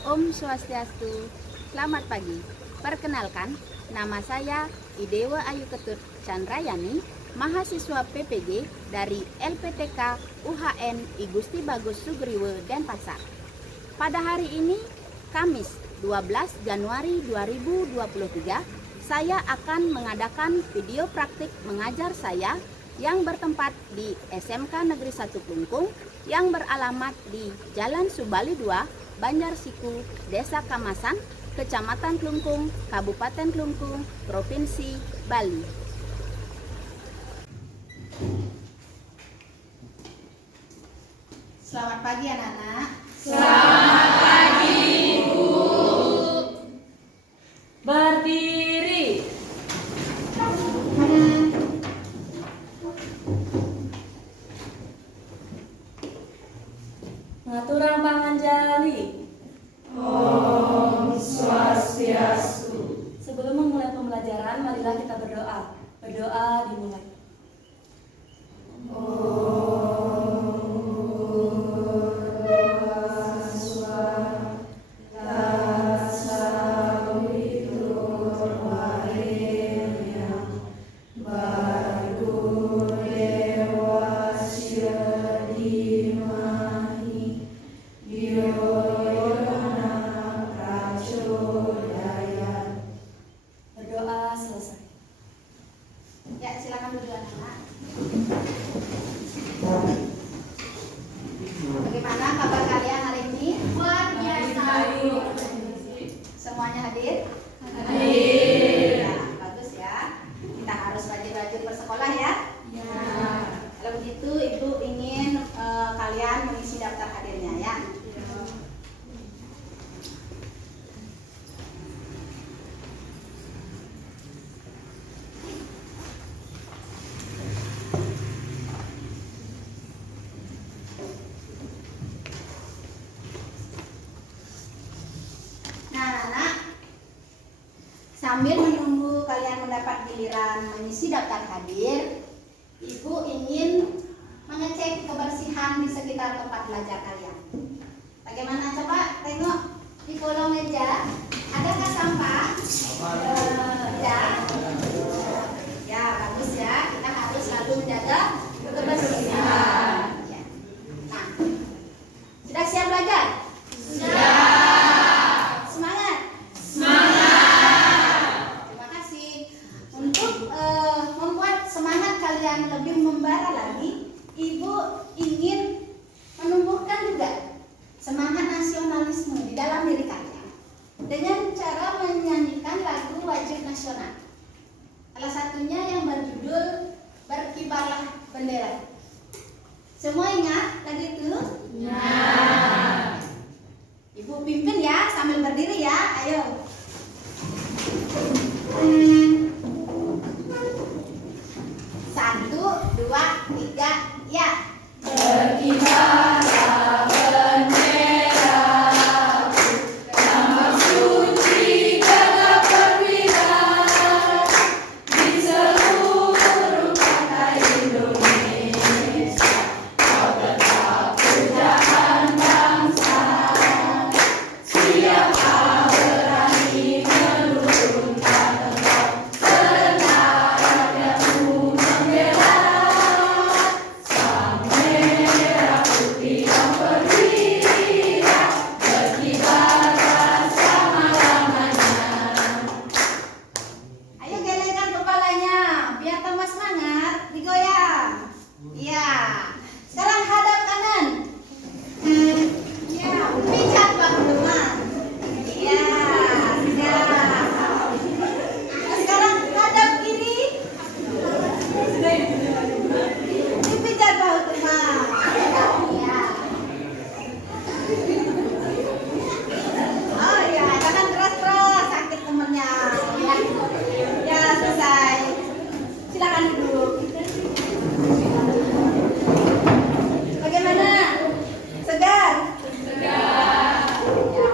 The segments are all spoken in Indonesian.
Om Swastiastu, selamat pagi. Perkenalkan, nama saya Idewa Ayu Ketut Chandrayani, mahasiswa PPG dari LPTK UHN I Gusti Bagus Sugriwe Denpasar. Pada hari ini, Kamis 12 Januari 2023, saya akan mengadakan video praktik mengajar saya yang bertempat di SMK Negeri 1 Klungkung yang beralamat di Jalan Subali 2, Banjarsiku, Desa Kamasan, Kecamatan Klungkung, Kabupaten Klungkung, Provinsi Bali. Selamat pagi anak-anak. Selamat pagi, Ibu. Berdiri. Ngaturang panganjali. Om Swastiastu. Sebelum memulai pembelajaran, marilah kita berdoa. Berdoa dimulai. Berdoa selesai. Ya, silakan duduk anak-anak. Bagaimana kabar kalian hari ini? Luar biasa. Semuanya hadir? Hadir. Ya, bagus ya. Kita harus rajin-rajin bersekolah ya. Ya. Kalau begitu, Ibu ingin kalian mengisi daftar hadirnya ya. Nah, anak-anak, sambil menunggu kalian mendapat giliran mengisi daftar hadir, Ibu ingin mengecek kebersihan di sekitar tempat belajar kalian. Bagaimana? Coba tengok di kolong meja, adakah sampah? Ya. Ya, bagus ya. Kita harus selalu menjaga kebersihan. Ya. Nah, sudah siap belajar? Semangat. Terima kasih. Untuk membuat semangat kalian lebih membara lagi, Ibu ingin menumbuhkan juga semangat nasionalisme di dalam diri kalian dengan cara menyanyikan lagu wajib nasional. Salah satunya yang berjudul Berkibarlah Bendera. Semua ingat lagu itu? Ya. Ibu pimpin ya sambil berdiri ya. Ayo. Satu, dua, tiga, ya. Berkibarlah benderaku, tambah suci tegak perwira di seluruh pantai Indonesia. Kau tetap pujaan bangsa, siapa berani menurunkan engkau, karena rakyatmu membela. Sang merah putih yang perwira, berkibarlah selama-lamanya. Ayo gelengkan kepalanya biar tambah semangat, digoyang. Iya. Sekarang hadap kanan. Iya, pijat bahu teman. Iya, siap. Sekarang hadap kiri. Dipijat bahu teman. Iya. Oh iya, jangan keras-keras, sakit temennya. Ya, ya selesai. Silakan duduk. Bagaimana? Segar? Segar. Ya.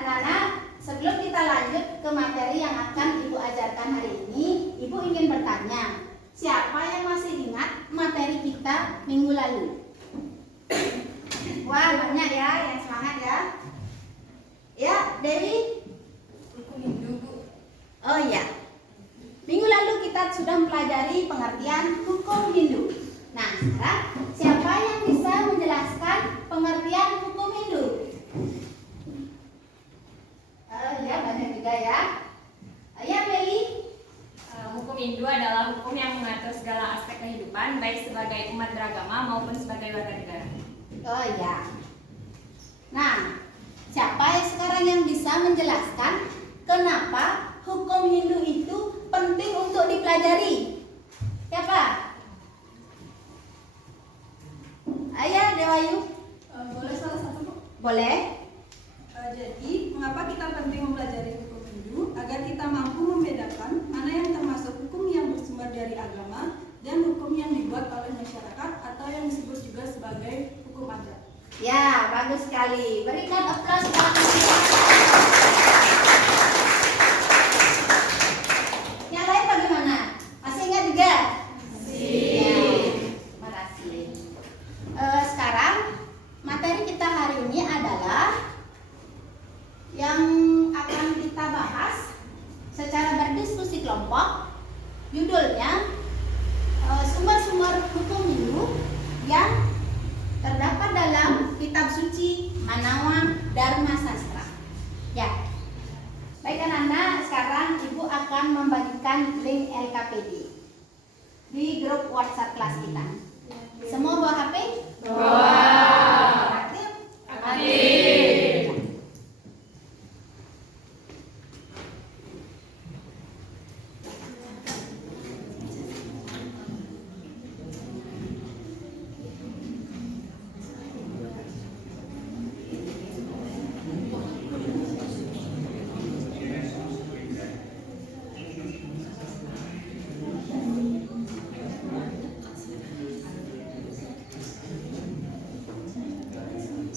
Anak-anak, sebelum kita lanjut ke materi yang akan Ibu ajarkan hari ini, Ibu ingin bertanya, siapa yang masih ingat materi kita minggu lalu? Wah, banyak ya yang semangat ya. Oh ya, minggu lalu kita sudah mempelajari pengertian hukum Hindu. Nah, sekarang siapa yang bisa menjelaskan pengertian hukum Hindu? Ya, banyak juga ya. Ya, Meli. Hukum Hindu adalah hukum yang mengatur segala aspek kehidupan, baik sebagai umat beragama maupun sebagai warga negara. Oh ya. Nah, siapa yang sekarang yang bisa menjelaskan kenapa hukum Hindu itu penting untuk dipelajari? Siapa? Ayah, Dewayu. Boleh salah satu, Bu? Boleh. Jadi, mengapa kita penting mempelajari hukum Hindu? Agar kita mampu membedakan mana yang termasuk hukum yang bersumber dari agama dan hukum yang dibuat oleh masyarakat atau yang disebut juga sebagai hukum adat. Ya, bagus sekali. Berikan aplaus kepada yang lain bagaimana? Masih ingat juga? Ya, terima kasih. Sekarang materi kita hari ini adalah yang akan kita bahas secara berdiskusi kelompok. Judulnya sumber-sumber hukum Hindu yang terdapat dalam kitab suci Manawa Dharma Sastra. Ya, baik anak-anak, sekarang Ibu akan membagikan link LKPD di grup WhatsApp kelas kita. Semua bawa HP? Bawa. Aktif? Aktif.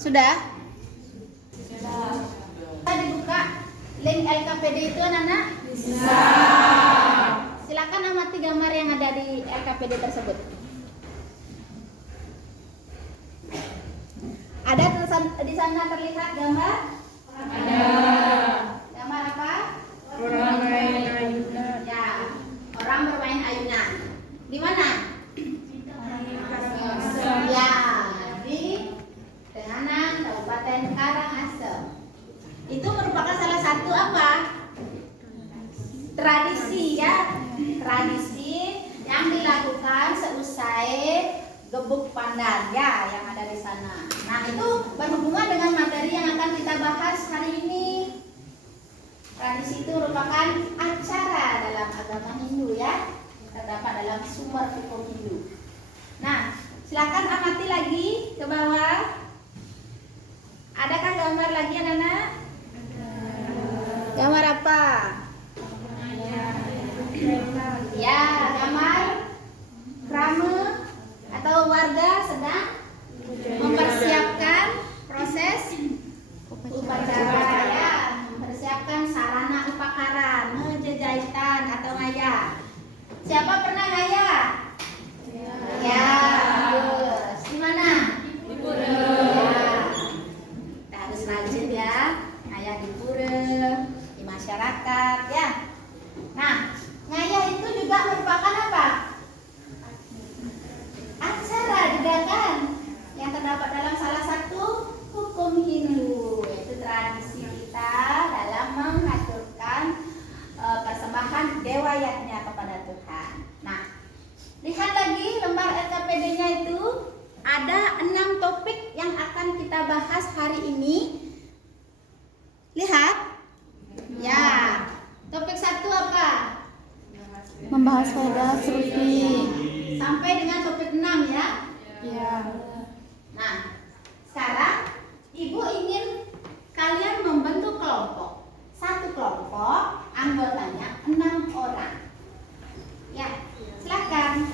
Sudah? Sudah. Bisa dibuka link LKPD itu anak-anak? Bisa. Silakan amati gambar yang ada di LKPD tersebut. Ada di sana terlihat gambar? Ada. Gambar apa? Orang bermain ayunan. Ya, orang bermain ayunan. Di mana? Ya, di Tenganan, Kabupaten Karangasem. Itu merupakan salah satu apa? Tradisi ya, tradisi yang dilakukan seusai gebuk pandan ya yang ada di sana. Nah, itu berhubungan dengan materi yang akan kita bahas hari ini. Tradisi itu merupakan acara dalam agama Hindu ya, terdapat dalam sumber hukum Hindu. Nah, silakan amati lagi ke bawah. Adakah gambar lagi anak-anak? Gambar apa? Ya, gambar krama atau warga sedang mempersiapkan proses upacara ya, mempersiapkan sarana upakaran, menjejahitan atau ngaya. Siapa pernah ngaya? Ya, bagus. Di mana? Di pura. Ya. Kita harus rajin ya, ngayah di pura, di masyarakat ya. Nah, ngayah itu juga merupakan apa? Acara gerakan yang terdapat dalam salah satu hukum Hindu, yaitu tradisi kita dalam mengaturkan persembahan dewa yajna kepada Tuhan. Nah, lihat lagi lembar LKPD-nya itu ada 6 topik yang akan kita bahas hari ini. Lihat. Ya. Topik 1 apa? Membahas faedah Shruti. Sampai dengan topik 6 ya. Ya. Nah, sekarang Ibu ingin kalian membentuk kelompok. Satu kelompok, anggotanya 6 orang. Ya, silakan.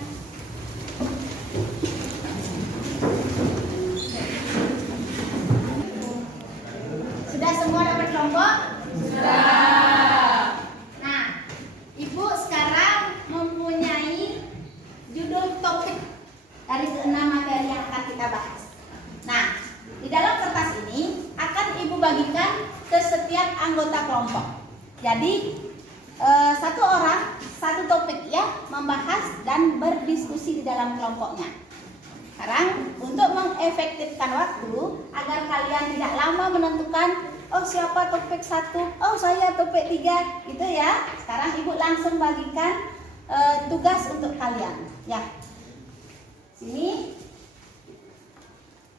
Sudah semua dapat kelompok? Sudah. Nah, Ibu sekarang mempunyai judul topik dari ke-6 materi yang akan kita bahas. Nah, di dalam kertas ini akan Ibu bagikan ke setiap anggota kelompok. Jadi, satu orang satu topik ya, membahas dan berdiskusi di dalam kelompoknya. Sekarang untuk mengefektifkan waktu agar kalian tidak lama menentukan oh siapa topik 1, oh saya topik 3 gitu ya. Sekarang ibu langsung bagikan tugas untuk kalian ya. Sini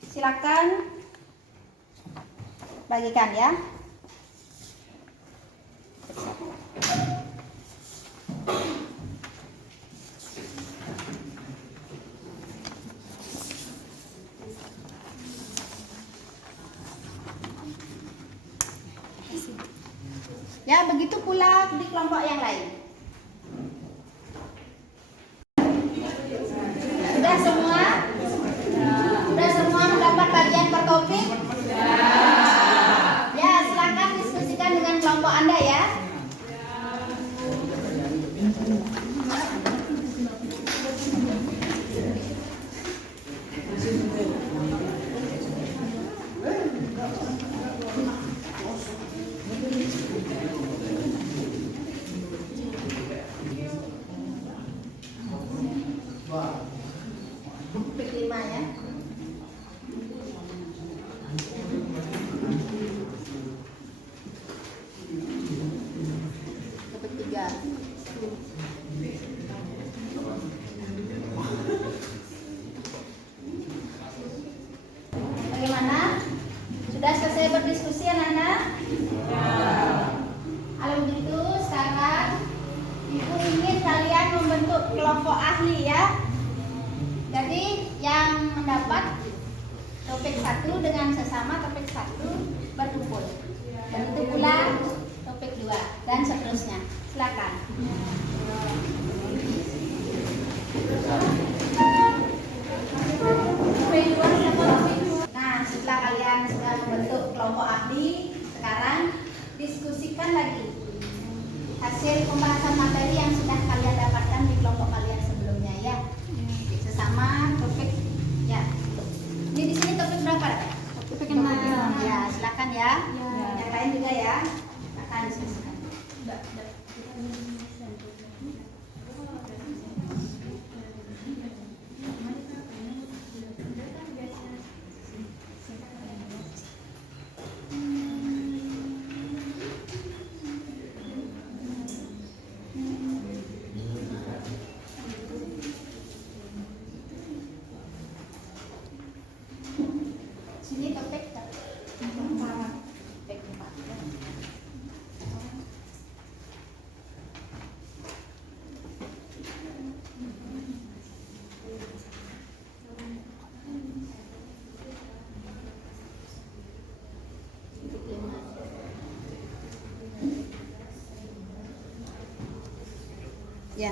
silakan bagikan ya. Ya, begitu pula di kelompok yang lain. Sudah semua? Sudah semua mendapat bagian per topik? Ya, silakan diskusikan dengan kelompok Anda ya. Topik 5 ya. Topik 3. Bagaimana? Sudah selesai berdiskusi anak-anak? Kalau begitu sekarang Ibu ingin kalian membentuk kelompok ahli ya. Jadi yang mendapat topik 1 dengan sesama topik 1 berkumpul. Begitu pula topik 2 dan seterusnya. Silakan. Nah, setelah kalian sudah membentuk kelompok ahli, sekarang diskusikan lagi hasil pembahasan materi yang sudah kalian dapatkan di kelompok kalian sebelumnya ya. Sesama topik ya. Ini di sini topik berapa? Topik 6. Ya, silakan ya. Yang lain juga ya. Silakan diskusikan. Sini topik 4. Topik 4. Ya.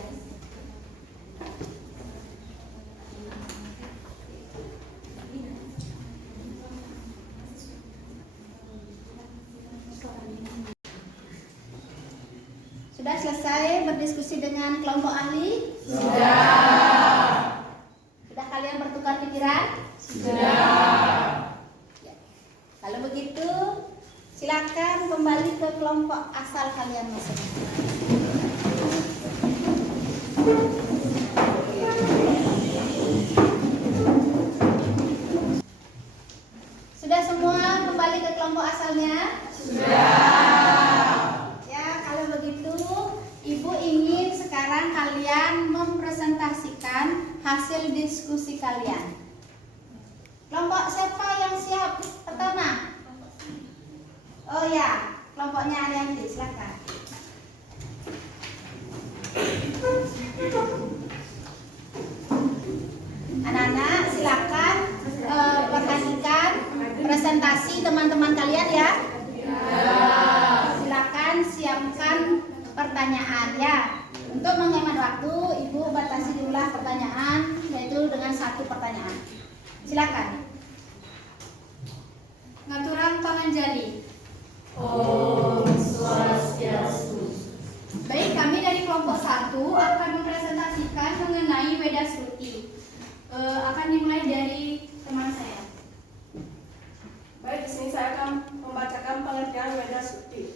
Sudah selesai berdiskusi dengan kelompok ahli? Sudah. Sudah kalian bertukar pikiran? Sudah. Ya. Kalau begitu, silakan kembali ke kelompok asal kalian masing-masing. Sudah semua kembali ke kelompok asalnya? Ya, kalau begitu Ibu ingin sekarang kalian mempresentasikan hasil diskusi kalian. Kelompok siapa yang siap pertama? Oh ya, kelompoknya Arianti, silakan. Anak-anak silakan perhatikan presentasi teman-teman kalian ya. Silakan siapkan pertanyaan ya. Untuk menghemat waktu, Ibu batasi jumlah pertanyaan yaitu dengan 1 pertanyaan. Silakan. Ngaturan Panganjali. Om Swastiastu. Baik, kami dari kelompok 1 akan mempresentasikan mengenai Weda Sruti. Akan dimulai dari teman saya. Baik, di sini saya akan membacakan pengertian Weda Sruti.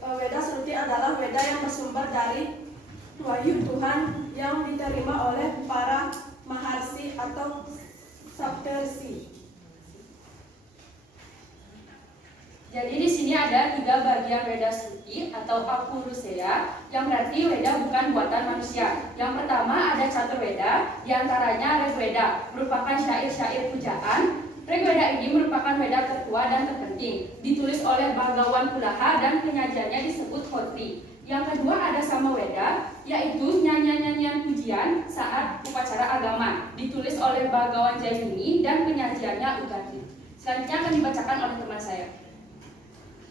Weda Sruti adalah Weda yang bersumber dari wahyu Tuhan yang diterima oleh para maharsi atau saptersi. Jadi di sini ada 3 bagian Weda Shruti atau Apurusheya, yang berarti Weda bukan buatan manusia. Yang pertama ada catur Weda, diantaranya Rigveda, merupakan syair-syair pujaan. Rigveda ini merupakan Weda tertua dan terpenting, ditulis oleh Bhagawan Pulaha dan penyajiannya disebut Hotri. Yang kedua ada Samaweda, yaitu nyanyian-nyanyian pujian saat upacara agama, ditulis oleh Bhagawan Jaimuni dan penyajiannya Ugati. Selanjutnya akan dibacakan oleh teman saya.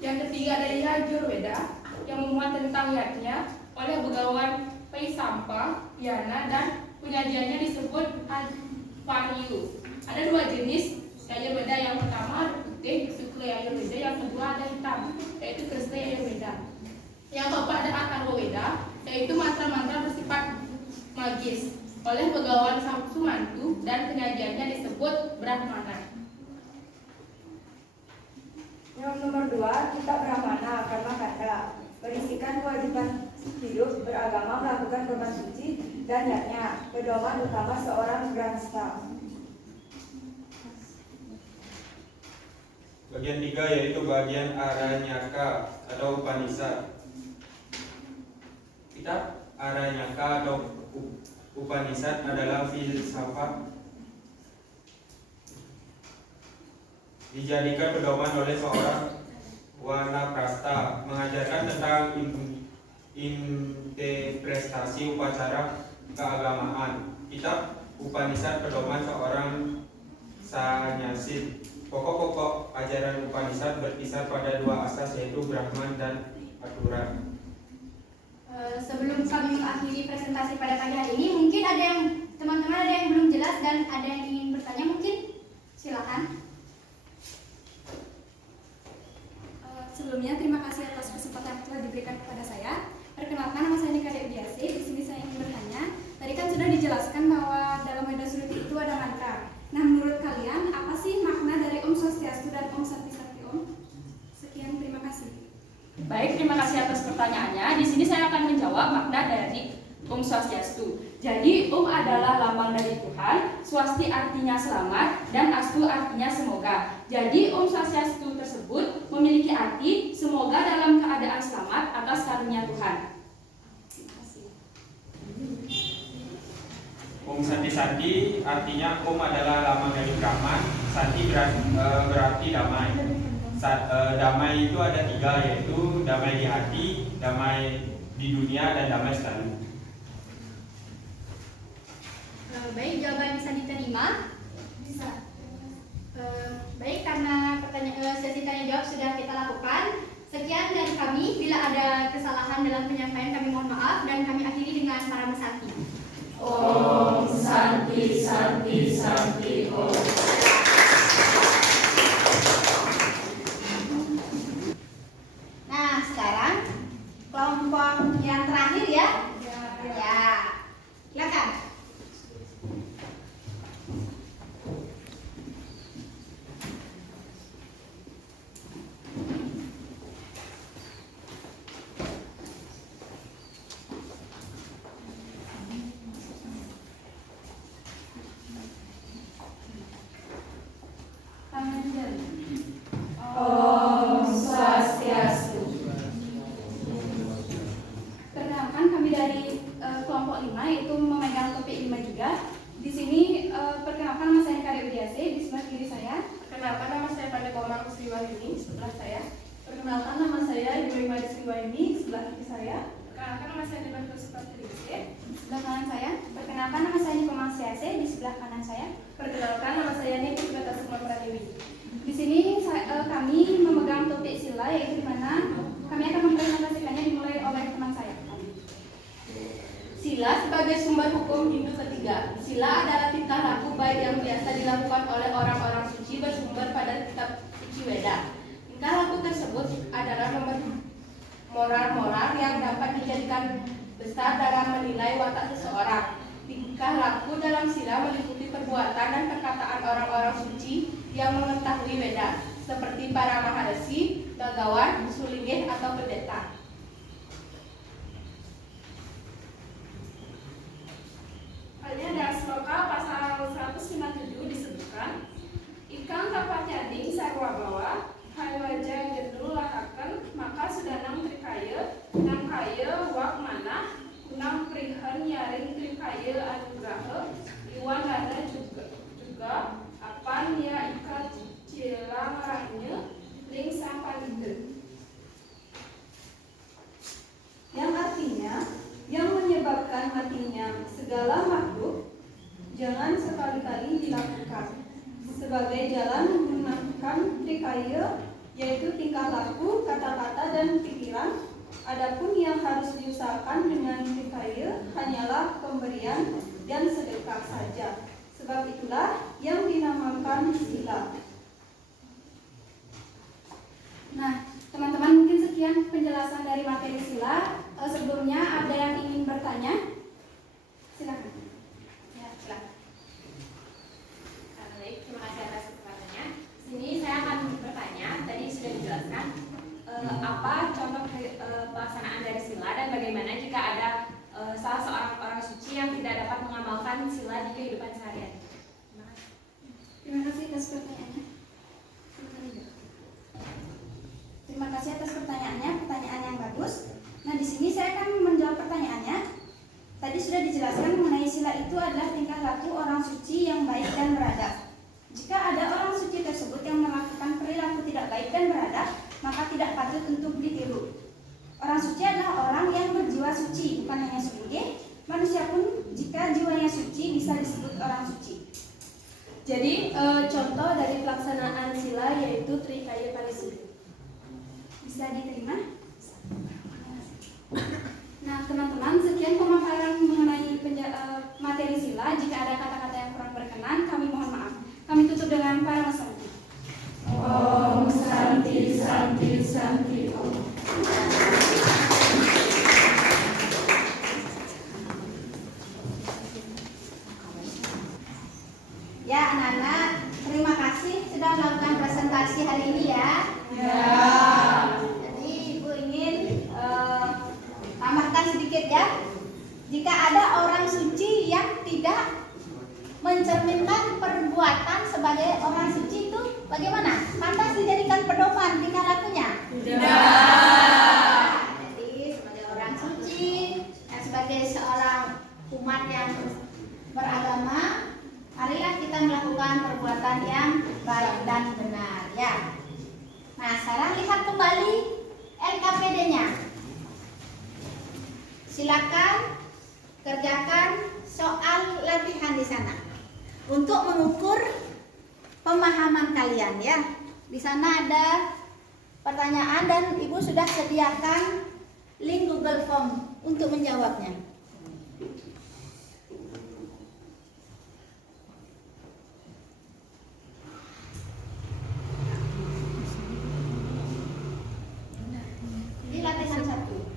Yang ketiga ada Yajurveda yang memuat tentang yajna oleh Begawan Paisampa, Yana, dan penyajiannya disebut Advaniyu. Ada 2 jenis Yajurveda, yang pertama ada putih, Sukla Yajurveda, yang kedua ada hitam, yaitu Krishna Yajurveda. Yang keempat ada Atharvaveda, yaitu mantra-mantra bersifat magis oleh Begawan Sumantu dan penyajiannya disebut Brahmana. Yang nomor 2, Kitab Brahmana Karma Kanda, berisikan kewajiban hidup beragama, melakukan korban suci dan yajna, pedoman utama seorang grahasta. Bagian 3 yaitu bagian Aranyaka atau Upanishad. Kitab Aranyaka atau Upanishad adalah filsafat dijadikan pedoman oleh seorang wanaprastha, mengajarkan tentang interpretasi upacara keagamaan. Kitab Upanishad pedoman seorang sannyasi. Pokok-pokok ajaran Upanishad berkisar pada 2 asas, yaitu Brahman dan Atura. Sebelum kami mengakhiri presentasi pada pagi hari ini, mungkin ada yang teman-teman ada yang belum jelas dan ada yang ingin bertanya, mungkin silakan. Sebelumnya terima kasih atas kesempatan yang telah diberikan kepada saya. Perkenalkan, nama saya Nika Dewiasi. Di sini saya ingin bertanya. Tadi kan sudah dijelaskan bahwa dalam Weda Shruti itu ada mantra. Nah, menurut kalian apa sih makna dari Om Swastiastu dan Om Santi Santi Om? Sekian, terima kasih. Baik, terima kasih atas pertanyaannya. Di sini saya akan menjawab makna dari Om Swastiastu. Jadi, Om adalah lambang dari Tuhan, Swasti artinya selamat, dan Astu artinya semoga. Jadi, Om Swastiastu tersebut memiliki arti semoga dalam keadaan selamat atas karunia Tuhan. Om Santi Santi artinya Om adalah lambang dari Brahman, Santi berarti damai. Damai itu ada 3, yaitu damai di hati, damai di dunia, dan damai selalu. Baik, jawaban bisa diterima? Bisa. Baik, karena sesi tanya jawab sudah kita lakukan. Sekian dari kami. Bila ada kesalahan dalam penyampaian kami mohon maaf, dan kami akhiri dengan para Santi. Om Santi Santi Santi Om. Nah, sekarang kelompok yang terakhir ya. Ya. Silakan. Om Swastiastu. Perkenalkan, kami dari kelompok 5, yaitu memegang topik 5 juga. Di sini perkenalkan, nama saya Nika Dewiasi. Di sebelah kiri saya. Perkenalkan, nama saya Pandekomang Sriwayuni, sebelah saya. Perkenalkan, nama saya Ibu Imadi Sriwayuni, sebelah kiri saya. Perkenalkan, nama saya Dewan Supatriwise. Di sebelah kanan saya. Perkenalkan, nama saya Niko Mangsiase. Di sebelah kanan saya. Perkenalkan, nama saya Niko Gatasukma Pradewi. Di sini kami memegang topik sila, yaitu di mana kami akan mempresentasikannya dimulai oleh teman saya. Sila sebagai sumber hukum Hindu ketiga. Sila adalah titah laku baik yang biasa dilakukan oleh orang-orang suci bersumber pada kitab suci Weda. Tingkah laku tersebut adalah moral-moral yang dapat dijadikan besar dalam menilai watak seseorang. Tingkah laku dalam sila meliputi perbuatan dan perkataan orang-orang suci yang mengetahui Weda, seperti para maharsi, bagawan, sulinggih, atau pendeta. menghormatinya segala makhluk jangan sekali-kali dilakukan. Sebagai jalan menggunakan trikaya, yaitu tingkah laku, kata-kata, dan pikiran. Adapun yang harus diusahakan dengan trikaya hanyalah pemberian dan sedekah saja. Sebab itulah yang dinamakan sila. Nah, teman-teman, mungkin sekian penjelasan dari materi sila. Sebelumnya ada yang ingin bertanya? Silakan. Ya, silakan. Baik, terima kasih atas kesempatannya. Sini saya akan bertanya, tadi sudah dijelaskan apa contoh pelaksanaan dari sila dan bagaimana jika ada salah seorang orang suci yang tidak dapat mengamalkan sila di kehidupan sehari-hari. Terima kasih. Terima kasih atas pertanyaannya. Terima kasih atas pertanyaannya, pertanyaan yang bagus. Nah, di sini saya akan menjawab pertanyaannya. Tadi sudah dijelaskan mengenai sila itu adalah tingkah laku orang suci yang baik dan beradab. Jika ada orang suci tersebut yang melakukan perilaku tidak baik dan beradab, maka tidak patut untuk ditiru. Orang suci adalah orang yang berjiwa suci, bukan hanya sebagai manusia pun jika jiwanya suci bisa disebut orang suci. Jadi contoh dari pelaksanaan sila yaitu Trikaya Parisuddhi. Bisa diterima? Nah, teman-teman, sekian pemaparan mengenai materi sila. Jika ada kata-kata yang kurang berkenan, kami mohon maaf. Kami tutup dengan para santi. Om Santi Santi Santi Om. Ya, anak-anak, terima kasih sudah melakukan presentasi hari ini ya. Ya. Jadi Ibu ingin tambahkan sedikit ya. Jika ada orang suci yang tidak mencerminkan perbuatan sebagai orang suci itu bagaimana? Pantas dijadikan pedoman tingkah lakunya? Tidak. Jadi sebagai orang suci dan sebagai seorang umat yang beragama, marilah kita melakukan perbuatan yang baik dan benar ya. Nah, sekarang lihat kembali LKPD-nya. Silakan kerjakan soal latihan di sana untuk mengukur pemahaman kalian ya. Di sana ada pertanyaan dan Ibu sudah sediakan link Google Form untuk menjawabnya. Ini latihan 1.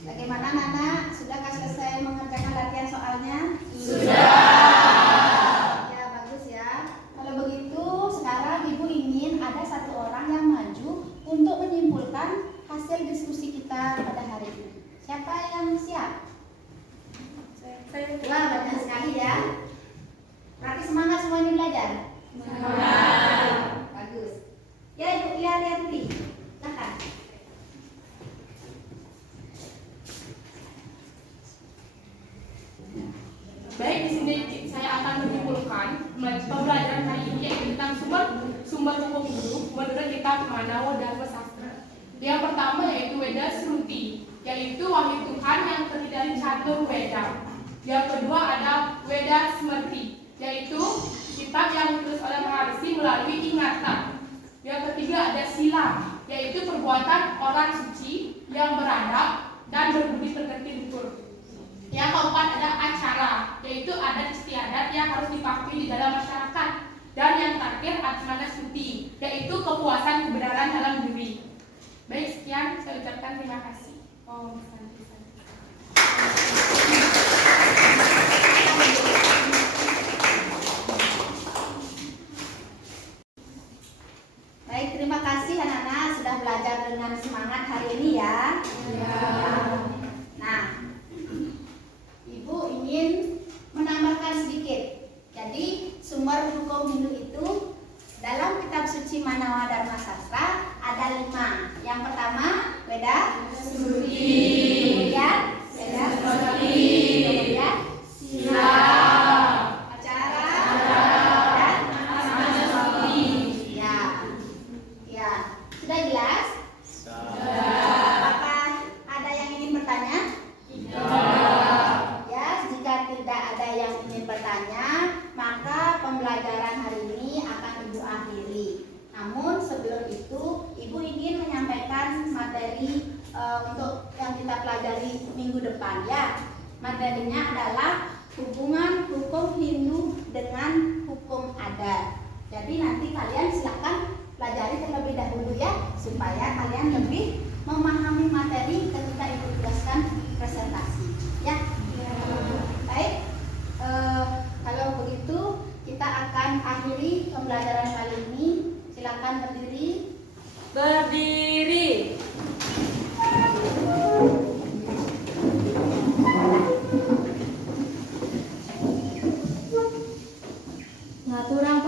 Bagaimana Nana? Sudahkah selesai mengerjakan latihan soalnya? Sudah. Ya, bagus ya. Kalau begitu, sekarang Ibu ingin ada satu orang yang maju untuk menyimpulkan hasil diskusi kita pada hari ini. Siapa yang siap? Wah, banyak sekali ya. Berarti semangat semua ini belajar? Semangat. Bagus. Ya, Ibu lihat nih. Silahkan. Baik, di sini saya akan menyimpulkan pembelajaran hari ini yaitu tentang sumber hukum hidup menurut kitab Manawa Dharma Sastra. Yang pertama yaitu Weda Sruti, yaitu wahyu Tuhan yang terdiri dari catur Weda. Yang kedua ada Weda Smrti, yaitu kitab yang ditulis oleh Maharshi melalui ingatan. Yang ketiga ada Sila, yaitu perbuatan orang suci yang beradab dan berbudi pekerti luhur. Yang keempat ada acara, yaitu adat istiadat yang harus dipatuhi di dalam masyarakat. Dan yang terakhir Atmana Suti, yaitu kepuasan kebenaran dalam diri. Baik, sekian saya ucapkan terima kasih. Om Santi Santi. Baik, terima kasih anak-anak sudah belajar dengan semangat hari ini ya. Nah, Ibu ingin menambahkan sedikit. Jadi sumber hukum Hindu itu dalam kitab suci Manawa Dharma Sastra ada 5. Yang pertama Weda Sruti, kemudian Weda Smrti, kemudian Sila, acara, dan Atmana Suti. Ya, sudah jelas. untuk yang kita pelajari minggu depan ya. Materinya adalah hubungan hukum Hindu dengan hukum adat. Jadi nanti kalian silakan pelajari terlebih dahulu ya, supaya kalian lebih memahami materi ketika Ibu jelaskan presentasi ya. Baik, kalau begitu kita akan akhiri pembelajaran kali ini. Silakan berdiri. Berdiri. Ngaturang